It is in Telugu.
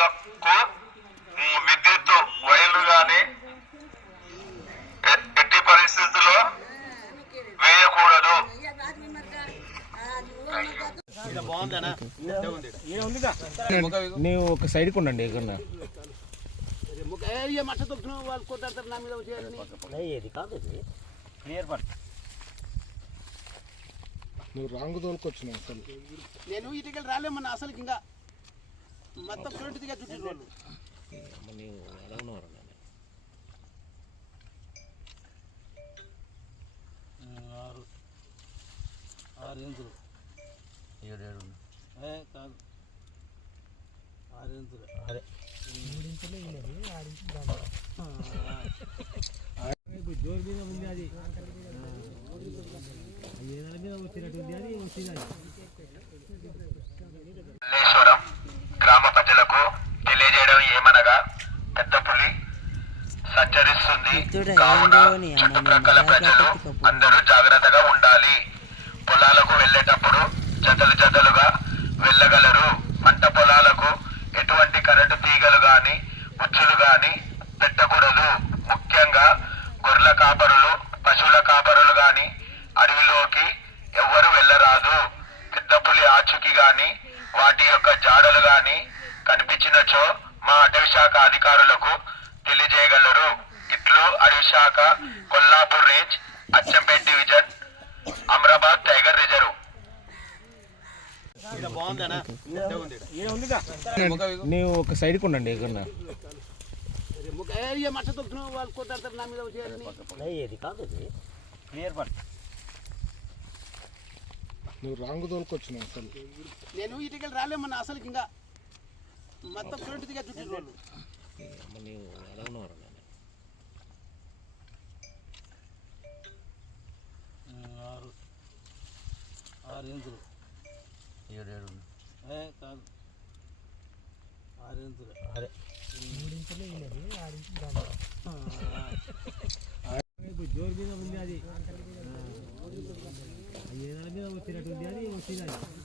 పిల్లలకు విద్యుత్ వైర్లు గాని ఎట్టి పరిస్థితుల్లో వేయకూడదు. నీవు ఒక సైడ్కి ఉండండి ఎక్కడ నువ్వు రాంగ్ తోలుకొచ్చినావు అసలు. నేను ఇటుకెళ్ళి రాలేమన్నా? అసలు ఇంకా మొత్తం ఫ్రంట్ దిగా చుట్టూ వాళ్ళు ఆరు ఆరు ఇంచులు ఏడు ఏడు ఏ కాదు. ఆరు ఇంచులు అదే జోరు మీద ఉంది అది. ఏదైనా మీద వచ్చినట్టుంది అది వచ్చింది అది. ప్రజలకు తెలియజేయడం ఏమనగా పెద్ద పులి సంచరిస్తుంది. కావున చుట్టుప్రక్కల ప్రజలు అందరూ జాగ్రత్తగా ఉండాలి. పొలాలకు వెళ్ళేటప్పుడు జతలు జతలుగా వెళ్ళగలరు. పంట పొలాలకు ఎటువంటి కరెంటు తీగలు గాని ఉచ్చులు గాని పెట్టకూడదు. ముఖ్యంగా గొర్రెల కాపరులు పశువుల కాపరులు గాని అడవిలోకి ఎవ్వరు వెళ్ళరాదు. పెద్ద పులి ఆచూకీ గాని వాటి యొక్క జాడలు గాని కనిపించినచో మా అటవీ శాఖ అధికారులకు తెలియజేయగలరు. ఇట్లు అడవి శాఖ Kollapur range Achampet division Amrabad tiger reserve. ನೀವು ఒక సైడ్కి ఉండండి నువ్వు రాంగ్ తోలుకొచ్చినావు అసలు నేను ఇటుకెళ్ళి రాలేమన్నా అసలు ఇంకా మొత్తం ఫ్రంట్ దిగా చుట్టూ వాళ్ళు ನೀವು ఎలా ఉన్నారు ఆరు. ఆరు ఇంచులు ఏడు ఏడు ఏ కాదు. ఆరు ఇంచులు అదే. జోరు మీద ఉంది అది. ఏదైనా మీద వచ్చినట్టుంది అది వచ్చింది అది